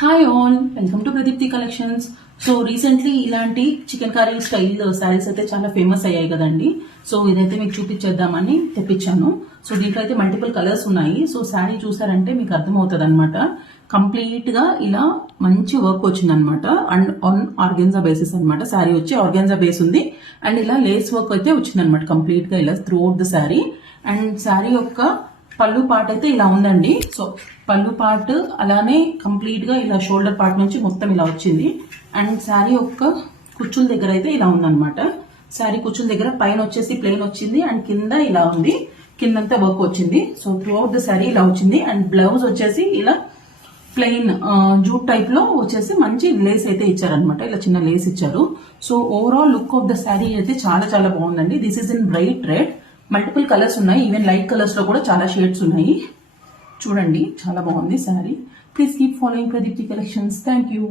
Hi all, welcome to Pradeepti collections. So recently ఇలాంటి chicken curry style saris అయితే చాలా famous అయ్యాయి కదండి. సో ఇదైతే మీకు చూపించేద్దామని తెప్పించాను. సో దీంట్లో అయితే మల్టిపుల్ కలర్స్ ఉన్నాయి. సో శారీ చూసారంటే మీకు అర్థమవుతుంది అనమాట. కంప్లీట్ గా ఇలా మంచి వర్క్ వచ్చింది అనమాట. అండ్ ఆన్ ఆర్గెన్జా బేసిస్ అనమాట. శారీ వచ్చి ఆర్గెన్జా బేస్ ఉంది అండ్ ఇలా లేస్ వర్క్ అయితే వచ్చింది అనమాట. కంప్లీట్ గా ఇలా through out the sari. And sari యొక్క పళ్ళు పార్ట్ అయితే ఇలా ఉందండి. సో పళ్ళు పార్ట్ అలానే కంప్లీట్ గా ఇలా షోల్డర్ పార్ట్ నుంచి మొత్తం ఇలా వచ్చింది. అండ్ శారీ యొక్క కుచ్చుల దగ్గర అయితే ఇలా ఉందన్నమాట. శారీ కుచ్చుల దగ్గర పైన వచ్చేసి ప్లెయిన్ వచ్చింది అండ్ కింద ఇలా ఉంది, కిందంతా వర్క్ వచ్చింది. So through out the sari ఇలా వచ్చింది. అండ్ బ్లౌజ్ వచ్చేసి ఇలా ప్లెయిన్ జూట్ టైప్ లో వచ్చేసి మంచి లేస్ అయితే ఇచ్చారనమాట. ఇలా చిన్న లేస్ ఇచ్చారు. So overall look of the sari అయితే చాలా చాలా బాగుందండి. This is in bright red. Multiple colours ఉన్నాయి, ఈవెన్ లైట్ కలర్స్ లో కూడా చాలా షేడ్స్ ఉన్నాయి. చూడండి, చాలా బాగుంది sari. Please keep following Pradeepti collections. Thank you.